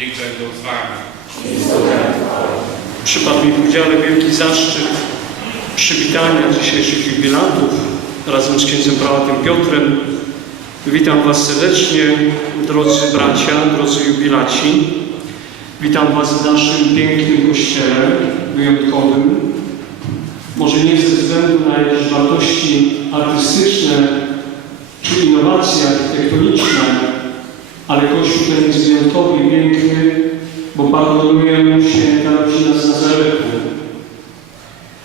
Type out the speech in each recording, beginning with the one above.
niech będą z Wami. Przypadł mi w udziale wielki zaszczyt przywitania dzisiejszych jubilantów razem z księdzem prałatem Piotrem. Witam Was serdecznie, drodzy bracia, drodzy jubilaci. Witam Was w naszym pięknym kościele, wyjątkowym. Może nie ze względu na jakieś wartości artystyczne czy innowacje architektoniczne, ale kościół ten jest wyjątkowy i piękny, bo patronuje mu święta rodzina z Nazaretu.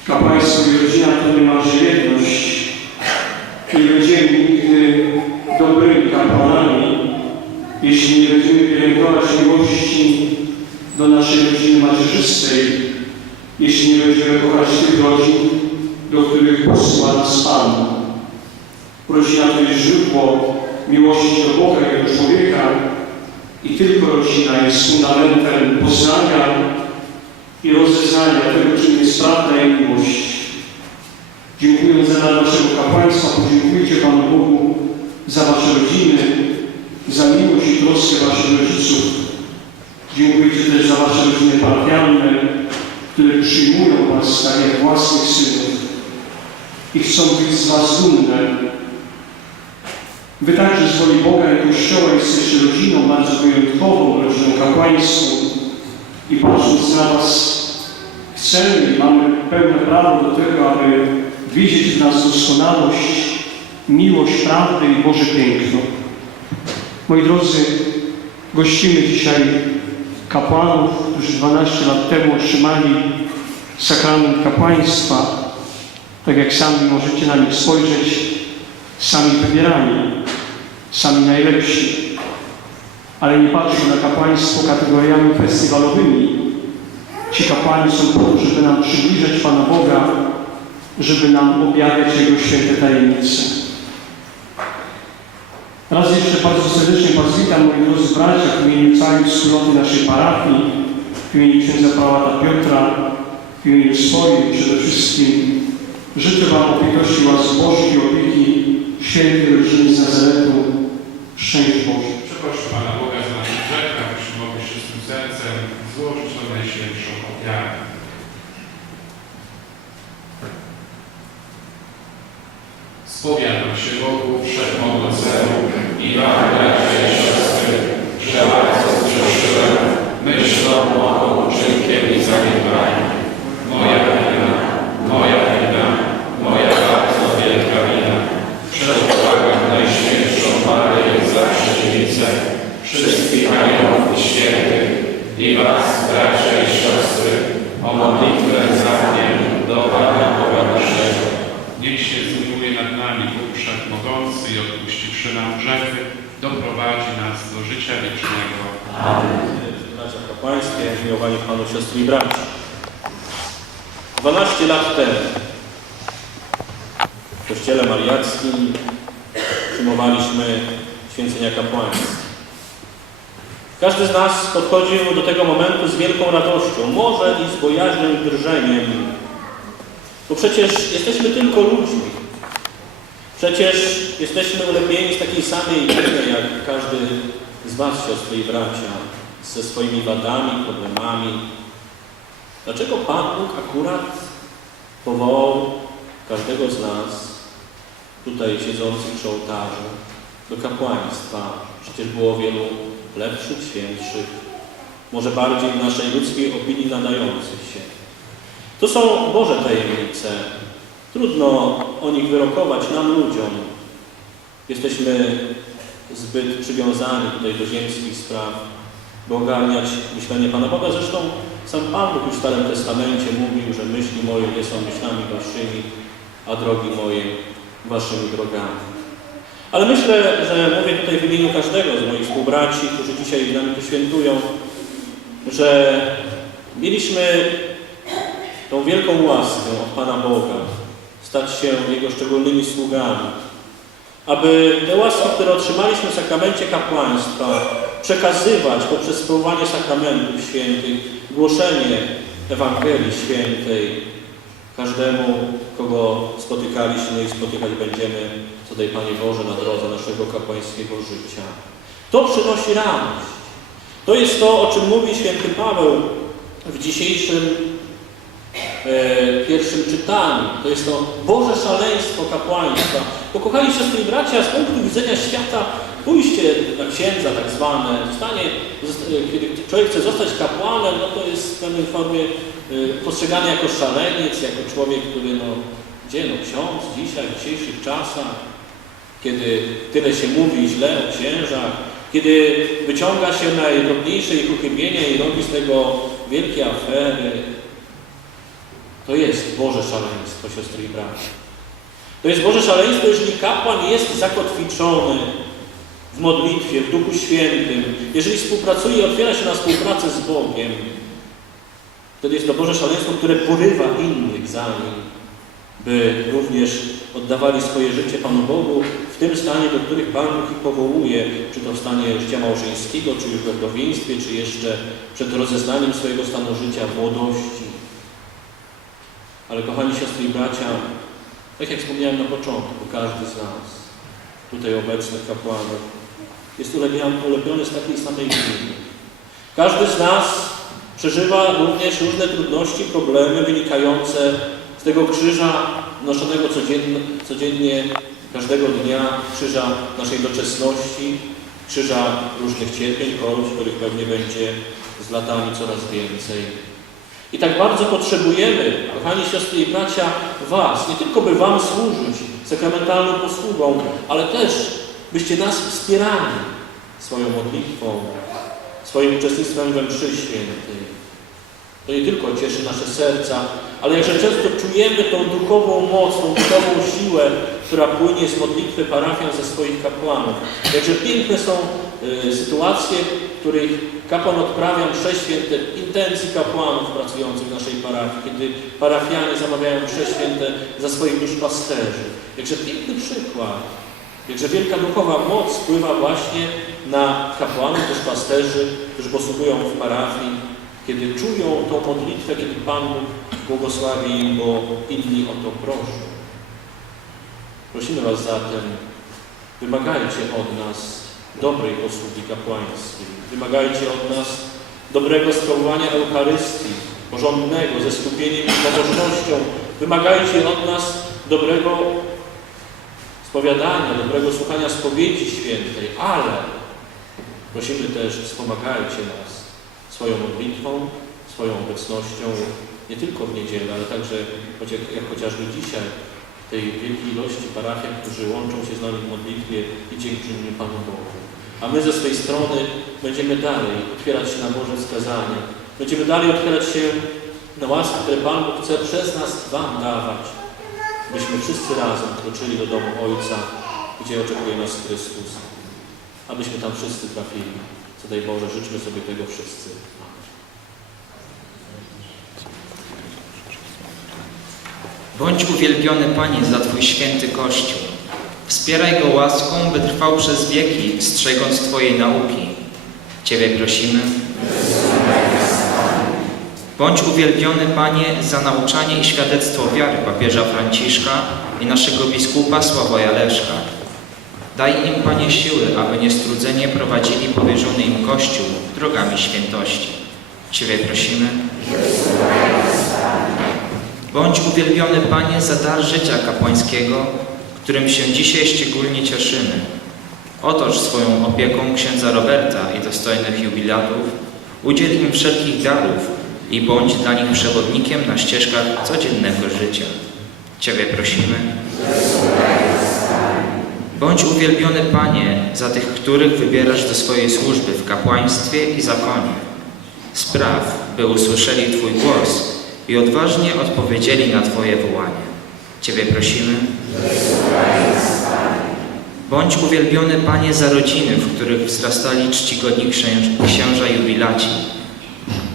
Kapłaństwo i rodzina to niemalże jedność. Nie będziemy nigdy dobrymi kapłanami, jeśli nie będziemy pielęgnować miłości do naszej rodziny macierzystej, jeśli nie będziemy kochać tych rodzin, do których posyła nas Pan. Rodzina to jest źródło miłości do Boga i do człowieka, i tylko rodzina jest fundamentem poznania i rozeznania tego, czym jest prawda i miłość. Dziękując za naszego kapłaństwa, podziękujcie Panu Bogu za Wasze rodziny, za miłość i troskę Waszych rodziców. Dziękujcie też za Wasze rodziny parafialne, które przyjmują Was tak jak własnych synów i chcą być z Was dumne, Wy także z woli Boga i Kościoła jesteście rodziną bardzo wyjątkową, rodziną kapłańską i patrząc na Was chcemy i mamy pełne prawo do tego, aby widzieć w nas doskonałość, miłość, prawdę i Boże piękno. Moi drodzy, gościmy dzisiaj kapłanów, którzy 12 lat temu otrzymali sakrament kapłaństwa. Tak jak sami możecie na nich spojrzeć, sami wybierani, sami najlepsi, ale nie patrzą na kapłaństwo kategoriami festiwalowymi. Ci kapłani są po to, żeby nam przybliżać Pana Boga, żeby nam objawiać Jego święte tajemnice. Raz jeszcze bardzo serdecznie Was witam, moi drodzy bracia, w imieniu całej wspólnoty naszej parafii, w imieniu księdza prałata Piotra, w imieniu swoim przede wszystkim życzę Wam opiekuści łask Bożych i opieki świętej rodziny z Nazaretu. Szczęść Boże. Przeproszę Pana Boga za nasze grzechy, abyśmy mogli czystym sercem złożyć Mu najświętszą ofiarę. Spowiadam się Bogu Wszechmogącemu i Wam, bracia i siostry, że bardzo zgrzeszyłem myślą, mową, uczynkiem i zaniedbaniem. I Was, bracia i siostry, o modlitwę za mnie do Pana Boga naszego. Niech się zmiłuje nad nami Bóg Wszechmogący i odpuściwszy nam grzechy, doprowadzi nas do życia wiecznego. Bracia w kapłaństwie, miłowani Panu siostry i bracia. 12 lat temu w Kościele Mariackim przyjmowaliśmy święcenia kapłaństwa. Każdy z nas podchodził do tego momentu z wielką radością, może i z bojaźnią i drżeniem, bo przecież jesteśmy tylko ludźmi. Przecież jesteśmy ulepieni z takiej samej gliny, jak każdy z Was, siostry i bracia, ze swoimi wadami, problemami. Dlaczego Pan Bóg akurat powołał każdego z nas, tutaj siedzących przy ołtarzu, do kapłaństwa? Przecież było wielu lepszych, świętszych, może bardziej w naszej ludzkiej opinii nadających się. To są Boże tajemnice. Trudno o nich wyrokować nam, ludziom. Jesteśmy zbyt przywiązani tutaj do ziemskich spraw, by ogarniać myślenie Pana Boga. Zresztą sam Pan Bóg już w Starym Testamencie mówił, że myśli moje nie są myślami waszymi, a drogi moje waszymi drogami. Ale myślę, że mówię tutaj w imieniu każdego z moich współbraci, którzy dzisiaj z nami tu świętują, że mieliśmy tą wielką łaskę od Pana Boga, stać się Jego szczególnymi sługami, aby te łaski, które otrzymaliśmy w sakramencie kapłaństwa, przekazywać poprzez sprawowanie sakramentów świętych, głoszenie Ewangelii Świętej każdemu, kogo spotykaliśmy i spotykać będziemy, co daj Panie Boże, na drodze naszego kapłańskiego życia. To przynosi radość. To jest to, o czym mówi święty Paweł w dzisiejszym e, pierwszym czytaniu. To jest to Boże szaleństwo kapłaństwa. Bo kochani siostry i bracia, z punktu widzenia świata, pójście na księdza tak zwane, zostanie, zosta- e, kiedy człowiek chce zostać kapłanem, no to jest w pewnej formie postrzegany jako szaleniec, jako człowiek, który no, gdzie no ksiądz dzisiaj, w dzisiejszych czasach, kiedy tyle się mówi źle o księżach, kiedy wyciąga się najdrobniejsze ich uchybienia i robi z tego wielkie afery. To jest Boże szaleństwo, siostry i bracia. To jest Boże szaleństwo, jeżeli kapłan jest zakotwiczony w modlitwie, w Duchu Świętym, jeżeli współpracuje i otwiera się na współpracę z Bogiem, wtedy jest to Boże szaleństwo, które porywa innych za nim, by również oddawali swoje życie Panu Bogu w tym stanie, do których Pan ich powołuje, czy to w stanie życia małżeńskiego, czy już wdowieństwie, czy jeszcze przed rozeznaniem swojego stanu życia w młodości. Ale kochani siostry i bracia, tak jak wspomniałem na początku, każdy z nas, tutaj obecnych kapłanów, jest ulepiony, z takiej samej gliny. Każdy z nas przeżywa również różne trudności, problemy wynikające z tego krzyża noszonego codziennie, codziennie każdego dnia, krzyża naszej doczesności, krzyża różnych cierpień, chorób, których pewnie będzie z latami coraz więcej. I tak bardzo potrzebujemy, kochani siostry i bracia, Was, nie tylko by Wam służyć sakramentalną posługą, ale też byście nas wspierali swoją modlitwą, swoim uczestnictwem we mszy świętej. To nie tylko cieszy nasze serca, ale jakże często czujemy tą duchową moc, tą duchową siłę, która płynie z modlitwy parafian ze swoich kapłanów. Jakże piękne są y, sytuacje, w których kapłan odprawia msze święte intencji kapłanów pracujących w naszej parafii, kiedy parafianie zamawiają msze święte za swoich duszpasterzy. Jakże piękny przykład. Jakże wielka duchowa moc wpływa właśnie na kapłanów, duszpasterzy, którzy posługują w parafii, kiedy czują tą modlitwę, kiedy Pan błogosławi im, bo inni o to proszą. Prosimy Was zatem, wymagajcie od nas dobrej posługi kapłańskiej. Wymagajcie od nas dobrego sprawowania Eucharystii, porządnego, ze skupieniem i pobożnością. Wymagajcie od nas dobrego spowiadania, dobrego słuchania spowiedzi świętej, ale prosimy też, wspomagajcie nas swoją modlitwą, swoją obecnością, nie tylko w niedzielę, ale także jak chociażby dzisiaj, tej wielkiej ilości parafian, którzy łączą się z nami w modlitwie i dziękczynieniu Panu Bogu. A my ze swej strony będziemy dalej otwierać się na Boże wskazania. Będziemy dalej otwierać się na łaski, które Pan chce przez nas Wam dawać. Byśmy wszyscy razem kroczyli do domu Ojca, gdzie oczekuje nas Chrystus. Abyśmy tam wszyscy trafili. Co daj Boże, życzmy sobie tego wszyscy. Amen. Bądź uwielbiony Panie za Twój święty Kościół. Wspieraj go łaską, by trwał przez wieki, strzegąc Twojej nauki. Ciebie prosimy. Bądź uwielbiony Panie za nauczanie i świadectwo wiary papieża Franciszka i naszego biskupa Sławoja Leszka. Daj im, Panie, siły, aby niestrudzenie prowadzili powierzony im Kościół drogami świętości. Ciebie prosimy. Bądź uwielbiony, Panie, za dar życia kapłańskiego, którym się dzisiaj szczególnie cieszymy. Otocz swoją opieką księdza Roberta i dostojnych jubilatów, udziel im wszelkich darów i bądź dla nich przewodnikiem na ścieżkach codziennego życia. Ciebie prosimy. Bądź uwielbiony, Panie, za tych, których wybierasz do swojej służby w kapłaństwie i zakonie. Spraw, by usłyszeli Twój głos i odważnie odpowiedzieli na Twoje wołanie. Ciebie prosimy. Bądź uwielbiony, Panie, za rodziny, w których wzrastali czcigodni księż- księża jubilaci.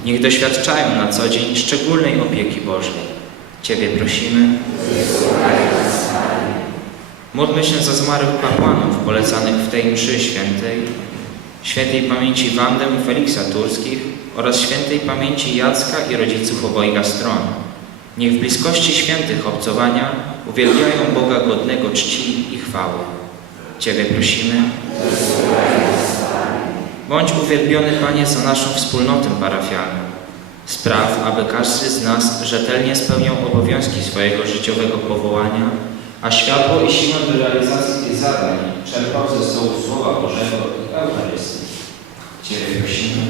Niech doświadczają na co dzień szczególnej opieki Bożej. Ciebie prosimy. Módlmy się za zmarłych kapłanów polecanych w tej mszy świętej, świętej pamięci Wandę i Feliksa Turskich oraz świętej pamięci Jacka i rodziców obojga stron. Niech w bliskości świętych obcowania uwielbiają Boga godnego czci i chwały. Ciebie prosimy. Bądź uwielbiony Panie za naszą wspólnotę parafialną. Spraw, aby każdy z nas rzetelnie spełniał obowiązki swojego życiowego powołania, a światło i siłę do realizacji tych zadań czerpał ze stołu Słowa Bożego i Eucharystii. Ciebie prosimy.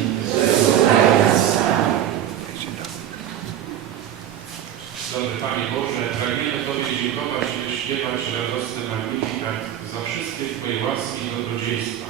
Dobry Panie Boże, pragniemy Tobie dziękować i śpiewać radosny Magnifikat za wszystkie Twoje łaski i dobrodziejstwa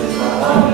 Amen.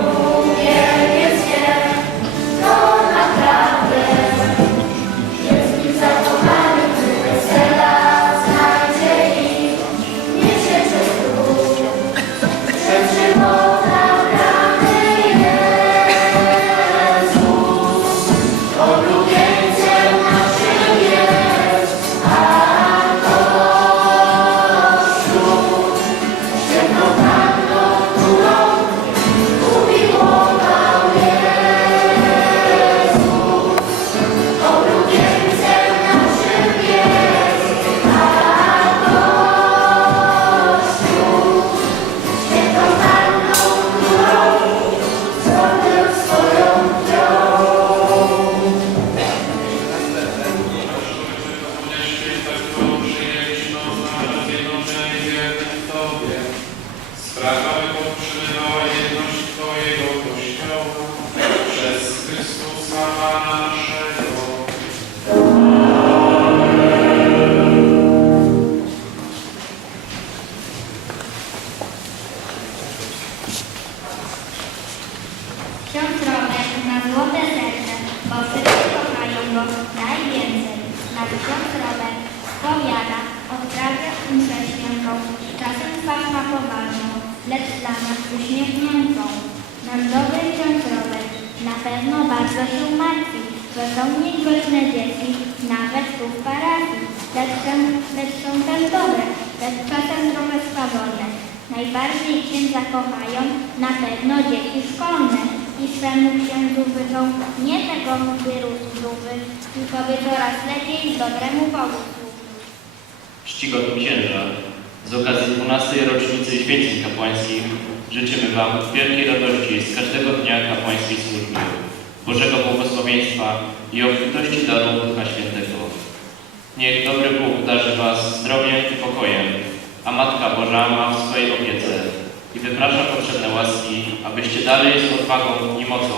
Ksiądz Robert ma złote serce, bo wszyscy kochają go najwięcej. Nasz ksiądz Robert powiada, odprawia mszę świętą, czasem twarz ma lecz dla nas uśmiechniętą. Nasz dobry ksiądz na pewno bardzo się martwi, że są niegrzeczne dzieci, nawet tu w parafii. Lecz, ten- lecz są też dobre, lecz czasem trochę swawolne. Najbardziej księdza kochają na pewno dzieci szkolne i swemu księdzu życzą nie tego wirusu duży, tylko by coraz lepiej dobremu Bogu służył. Czcigodni księża, z okazji 12. rocznicy święceń kapłańskich życzymy Wam wielkiej radości z każdego dnia kapłańskiej służby, Bożego błogosławieństwa i obfitości darów Ducha Świętego. Niech dobry Bóg darzy Was zdrowiem i pokojem, a Matka Boża ma w swojej opiece i wyprasza potrzebne łaski, abyście dalej z odwagą i mocą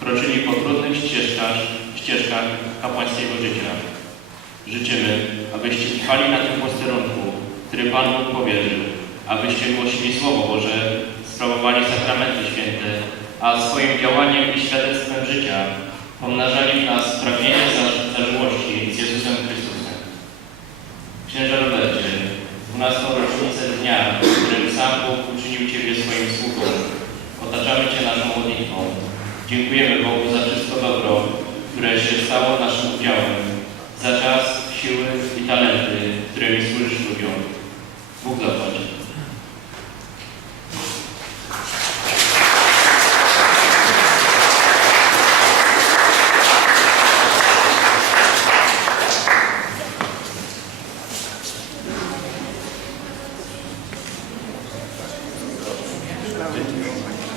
kroczyli po trudnych ścieżkach, ścieżkach kapłańskiego życia. Życzymy, abyście trwali na tym posterunku, który Pan Bóg powierzył, abyście głosili Słowo Boże, sprawowali sakramenty święte, a swoim działaniem i świadectwem życia pomnażali w nas pragnienie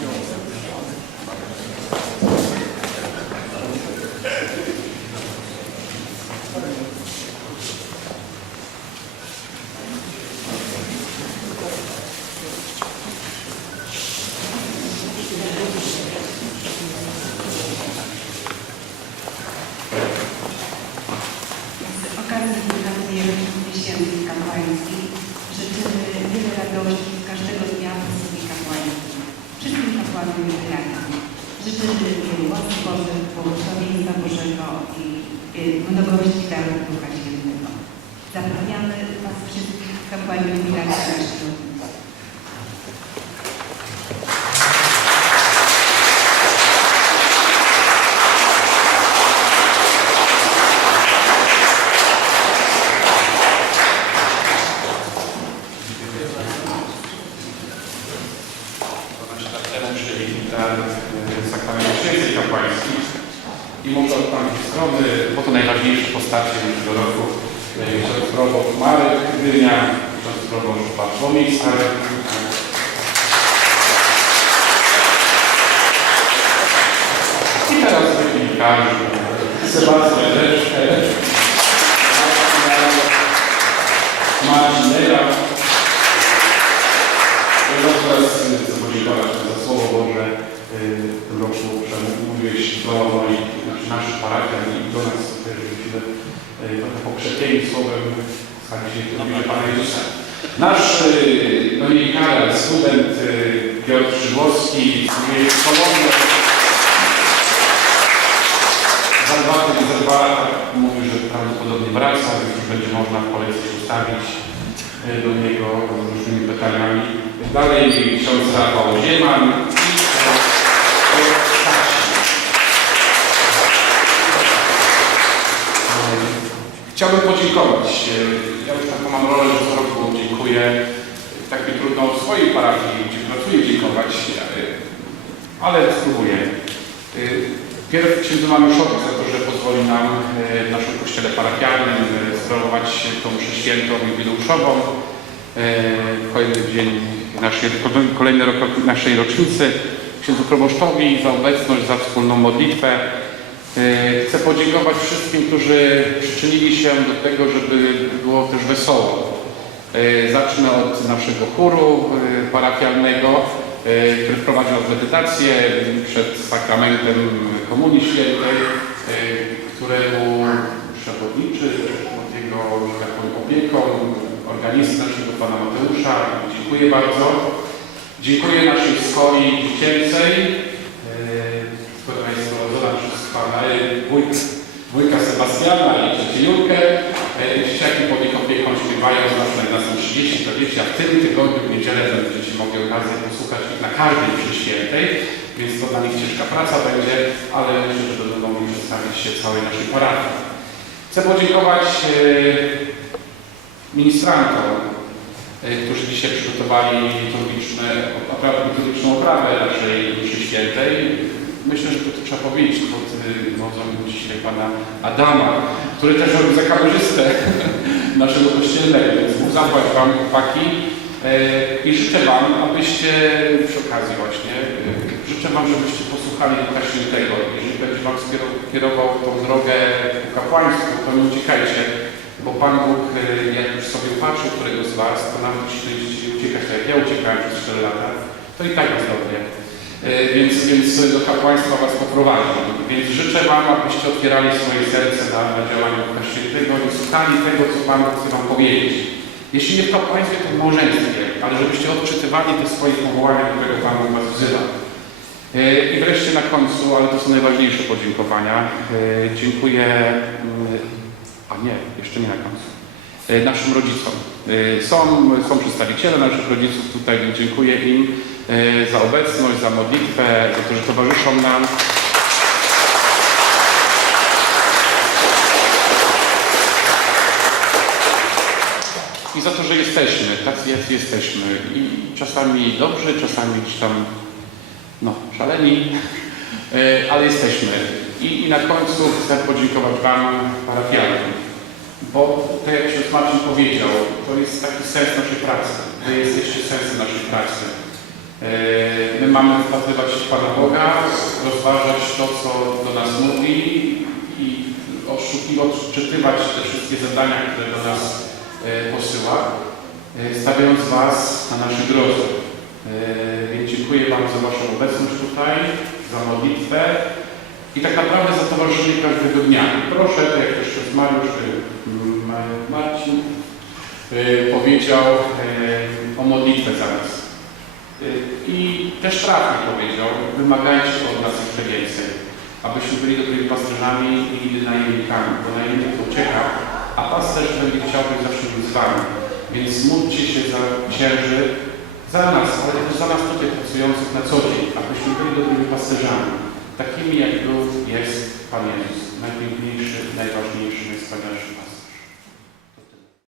Thank you. Wszystkich kapłani jubilacji na ślub. Nasi lat temu przyjęli dar e, sakramentu święceń kapłańskich i może od tamtej strony, bo to najważniejsze postacie tego roku, e, ksiądz proboszcz Marek Gdynia, ksiądz proboszcz Bartłomiej Stary, i teraz wypilkarz Sebastian Leszkę, Marcin Lera, Teraz chcę podziękować za Słowo Boże w tym roku, że mówiłeś do naszych parafian i do nas też y, trochę pokrzepieni Słowem Skali Świętego Pana Jezusa. Nasz y, dominikalny student y, Piotr Szybowski jest ponownie za dwa, za dwa lata mówi, że prawdopodobnie wraca, więc już będzie można w kolejce ustawić y, do niego z różnymi pytaniami. Dalej ksiądz Rafał Zieman i Stasi. Chciałbym podziękować. y, Ja już taką mam rolę, że co roku dziękuję. Tak mi trudno w swojej parafii, gdzie pracuję, dziękować, ale spróbuję. Pierw księdzu Mariuszowi za to, że pozwoli nam y, w naszym kościele parafialnym y, sprawować tą mszę świętą jubileuszową. y, Kolejny dzień naszej, kolejny rok naszej rocznicy. Księdzu proboszczowi za obecność, za wspólną modlitwę. Chcę podziękować wszystkim, którzy przyczynili się do tego, żeby było też wesoło. Zacznę od naszego chóru parafialnego, który w medytację przed sakramentem Komunii Świętej, któremu przewodniczy pod jego taką opieką organizm naszego Pana Mateusza. Dziękuję bardzo. Dziękuję naszej skoli dziecięcej, y, która jest prowadzona przez Pana y, wujka, wujka Sebastiana i ciocię Julkę. E, Dzieciaki pod ich opieką śpiewają zawsze na nas 30-20, a w tym tygodniu w niedzielę będą dzieci mogli okazję posłuchać ich na każdej przy świętej, więc to dla nich ciężka praca będzie, ale myślę, że będą mogli przedstawić się całej naszej parafii. Chcę podziękować e, ministrantom, e, którzy dzisiaj przygotowali liturgiczne, liturgiczną oprawę naszej mszy świętej. Myślę, że to trzeba powiedzieć pod y, wodzą dzisiaj pana Adama, który też robi za naszego kościelnego, więc Bóg zapłać wam chłopaki e, i życzę wam, abyście przy okazji właśnie, życzę wam, żebyście posłuchali Ducha Świętego. Jeżeli będzie wam kierował tą drogę ku kapłaństwu, to nie uciekajcie, bo Pan Bóg, e, jak już sobie patrzył którego z was, to nam musi uciekać, tak jak ja uciekałem przez 4 lata, to i tak jest dobre. E, Więc, więc do kapłaństwa Was poprowadzi. Więc życzę Wam, abyście otwierali swoje serce na, działanie Świętego i słuchali tego, co Pan chce Wam powiedzieć. Jeśli nie w kapłaństwie, to w małżeństwie, ale żebyście odczytywali te swoje powołania, którego Pan Bóg Was wzywa. E, I wreszcie na końcu, ale to są najważniejsze podziękowania. e, Dziękuję, mm, a nie, jeszcze nie na końcu, e, naszym rodzicom. Są, są przedstawiciele naszych rodziców tutaj, więc dziękuję im za obecność, za modlitwę, za to, że towarzyszą nam. I za to, że jesteśmy, tacy jacy jesteśmy. I czasami dobrzy, czasami tam no, szaleni, e, ale jesteśmy. I, I na końcu chcę podziękować Wam, parafianom, bo tak jak ksiądz Marcin powiedział, to jest taki sens naszej pracy. Wy jesteście sensem naszej pracy. E, My mamy wpatrywać się w Pana Boga, rozważać to, co do nas mówi i oszukiwać, odczytywać te wszystkie zadania, które do nas e, posyła, stawiając Was na naszej drodze. E, Więc dziękuję Wam za Waszą obecność tutaj, za modlitwę i tak naprawdę za towarzyszenie każdego dnia. Proszę, tak jak jeszcze Mariusz, M- Marcin, y, powiedział o modlitwę za nas. I też trafnie powiedział, wymagajcie od nas jeszcze więcej, abyśmy byli dobrymi pasterzami i najemnikami, bo najemnik ucieka, a pasterz będzie chciał być zawsze z wami. Więc módlcie się za księży, za nas, ale też za nas tutaj pracujących na co dzień, abyśmy byli dobrymi pasterzami, takimi jak był, jest Pan Jezus, najpiękniejszy, najważniejszy, najwspanialszy pasterz.